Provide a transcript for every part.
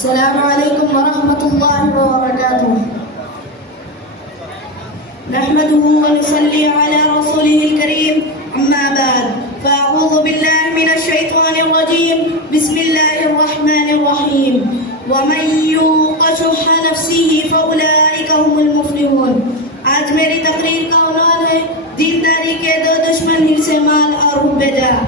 السلام عليكم ورحمة الله وبركاته. نحمده ونصلي على رسوله الكريم. أما بعد فأعوذ بالله من الشيطان الرجيم. بسم الله الرحمن الرحيم. ومن يوق شح نفسه فأولئك هم المفلحون. آج میری تقریر کا عنوان ہے دینداری کے دو دشمن حرص مال اور حب جاہ.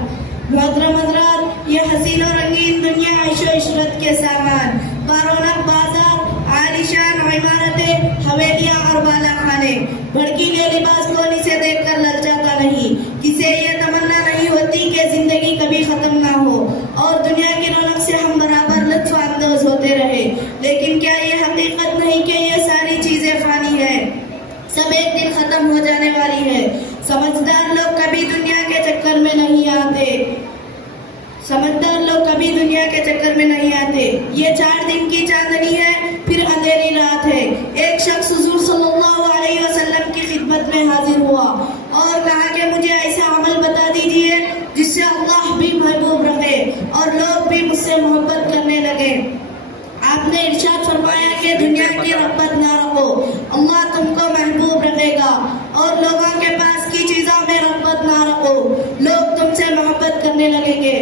محترم حضرات، یہ حسین و رنگین دنیا عیش و عشرت کے سامان، بارونق بازار، عالیشان عمارتیں، حویلیاں اور بالا خانے، بھڑکیلے لباس کون اسے دیکھ کر للچاتا نہیں. کسے یہ تمنا نہیں ہوتی کہ زندگی کبھی ختم نہ ہو اور دنیا کی رونق سے ہم برابر لطف اندوز ہوتے رہے. لیکن کیا یہ حقیقت نہیں کہ یہ ساری چیزیں فانی ہیں، سب ایک دن ختم ہو جانے والی ہے. سمجھدار لوگ کبھی دنیا کے چکر میں نہیں آتے. یہ 4 دن کی چاندنی ہے، پھر اندھیری رات ہے. ایک شخص حضور صلی اللہ علیہ وسلم کی خدمت میں حاضر ہوا اور کہا کہ مجھے ایسا عمل بتا دیجئے جس سے اللہ بھی محبوب رکھے اور لوگ بھی مجھ سے محبت کرنے لگے. آپ نے ارشاد فرمایا کہ دنیا کی رغبت نہ رکھو، اللہ تم کو محبوب رکھے گا. اور لوگوں کے پاس کی چیزوں میں رغبت نہ رکھو، لوگ تم سے محبت کرنے لگیں گے.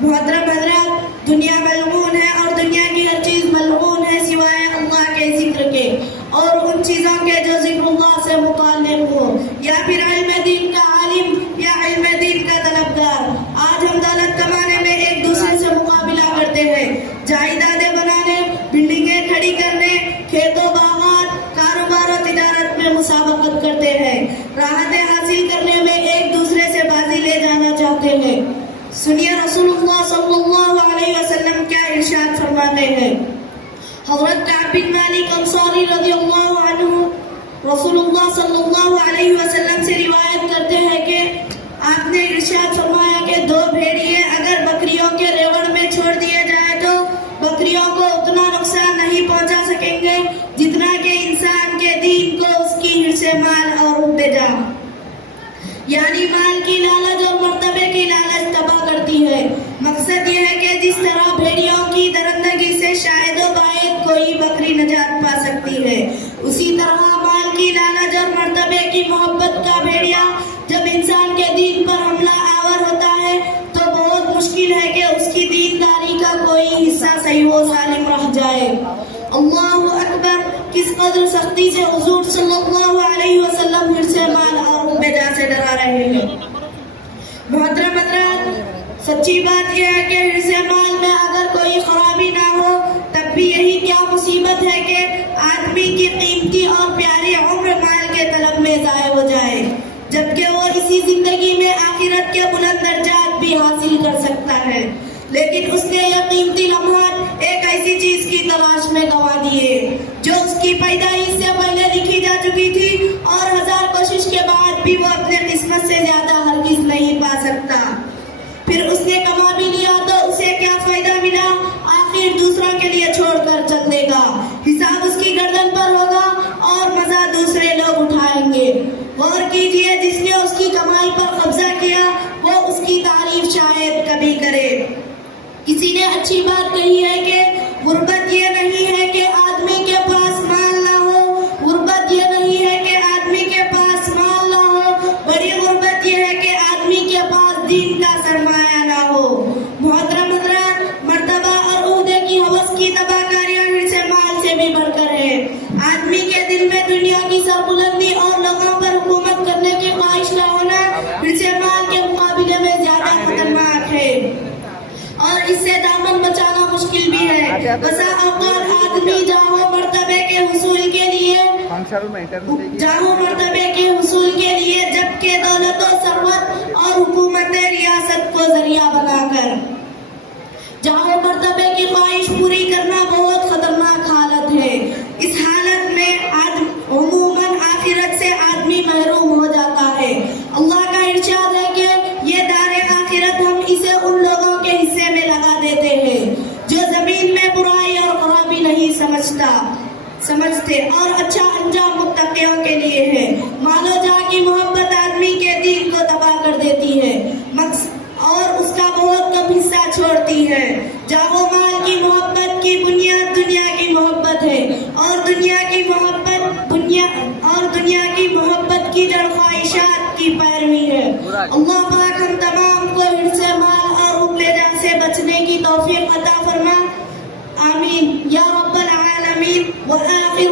محترم حضرات، دنیا ملعون ہے اور دنیا کی ہر چیز ملعون ہے سوائے اللہ کے ذکر کے اور ان چیزوں کے جو ذکر اللہ سے متعلق ہو، یا پھر علم دین کا عالم یا علم دین کا طلبگار. آج ہم دولت کمانے میں ایک دوسرے سے مقابلہ کرتے ہیں، جائیدادیں بنانے، بلڈنگیں کھڑی کرنے، کھیت و باغات، کاروبار و تجارت میں مسابقت کرتے ہیں، راحتیں حاصل کرنے میں ایک دوسرے سے بازی لے جانا چاہتے ہیں. سنیے رسول اللہ صلی اللہ علیہ وسلم کیا ارشاد فرماتے ہیں. حضرت کعب بن مالک انصاری رضی اللہ عنہ رسول اللہ صلی اللہ علیہ وسلم سے روایت کرتے ہیں کہ آپ نے ارشاد فرمایا کہ 2 بھیڑیے اگر بکریوں کے ریوڑ میں چھوڑ دیے جائے تو بکریوں کو اتنا نقصان نہیں پہنچا سکیں گے جتنا کہ انسان کے دین کو اس کی حرص مال اور حب جاہ، یعنی مال کی لالچ اور مرتبے کی لالچ تباہ کرتی ہے. مقصد یہ ہے کہ جس طرح بھیڑیوں کی درندگی سے شاید و باید کوئی بکری نجات پا سکتی ہے، اسی طرح مال کی لالچ اور مرتبے کی محبت کا بھیڑیا جب انسان کے دین پر حملہ آور ہوتا ہے تو بہت مشکل ہے کہ اس کی دینداری کا کوئی حصہ صحیح و سالم رہ جائے. اللہ اکبر! کس قدر سختی سے حضور صلی اللہ علیہ وسلم حرص مال اور حب جاہ سے ڈرا رہے ہیں. محترم حضرات، سچی بات یہ ہے کہ حرص مال میں اگر کوئی خرابی نہ ہو تب بھی یہی کیا مصیبت ہے کہ آدمی کی قیمتی اور پیاری عمر مال کے طلب میں ضائع ہو جائے، جبکہ وہ اسی زندگی میں آخرت کے بلند درجات بھی حاصل کر سکتا ہے. لیکن اس نے یہ قیمتی لمحات ایک ایسی چیز کی تلاش میں گنوا دیے جو اس کی پیدائش سے پہلے لکھی جا چکی تھی اور 1000 کوشش کے بعد بھی وہ اپنے قسمت سے زیادہ ہرگز نہیں پا سکتا. پھر اس نے کما بھی لیا تو اسے کیا فائدہ ملا؟ آخر دوسروں کے لیے چھوڑ کر چل دے گا، حساب اس کی گردن پر ہوگا اور مزہ دوسرے لوگ اٹھائیں گے. غور کیجئے، جس نے اس کی کمائی پر قبضہ کیا وہ اس کی تعریف شاید کبھی کرے. کسی نے اچھی بات کہی ہے کہ غربت یہ نہیں ہے کہ آدمی کے پاس مال نہ ہو، غربت یہ نہیں ہے کہ آدمی کے پاس مال نہ ہو، بڑی غربت یہ ہے کہ آدمی کے پاس دین کا سرمایہ نہ ہو. محترم حضرات، مرتبہ اور عہدے کی ہوس کی تباہ کاریاں حرص مال سے بھی بڑھ کر ہے. آدمی کے دل میں دنیا کی سربلندی اور لوگوں پر حکومت کرنے کی خواہش نہ ہونا حرص مال کے مقابلے میں زیادہ خطرناک ہے اور اس سے دامن بچانا مشکل بھی ہے. بسا اوقات آدمی جاہو مرتبے کے حصول کے لیے جبکہ دولت و ثروت اور حکومت ریاست کو ذریعہ بنا کر جاہو مرتبے کی خواہش پوری کرنا بہت خطرناک حالت ہے. اس حالت میں عموماً آخرت سے آدمی محروم ہو جاتا ہے. اللہ کا ارشاد ہے کہ یہ دار آخرت ہم اسے ان لوگوں کے حصے میں لگا دیتے ہیں جو زمین میں برائی اور خرابی نہیں سمجھتے اور اچھا انجام متقیوں کے لیے ہے. مال و جاہ کی محبت آدمی کے دین کو تباہ کر دیتی ہے اور اس کا بہت کم حصہ چھوڑتی ہے. جاہ و مال کی محبت کی بنیاد دنیا کی محبت ہے، اور دنیا کی محبت کی جڑ خواہشات کی پیروی ہے۔ اللہ پاک ہم تمام کو حرص مال اور عقل جان سے بچنے کی توفیق عطا فرما، آمین یا رب العالمین۔ وآخر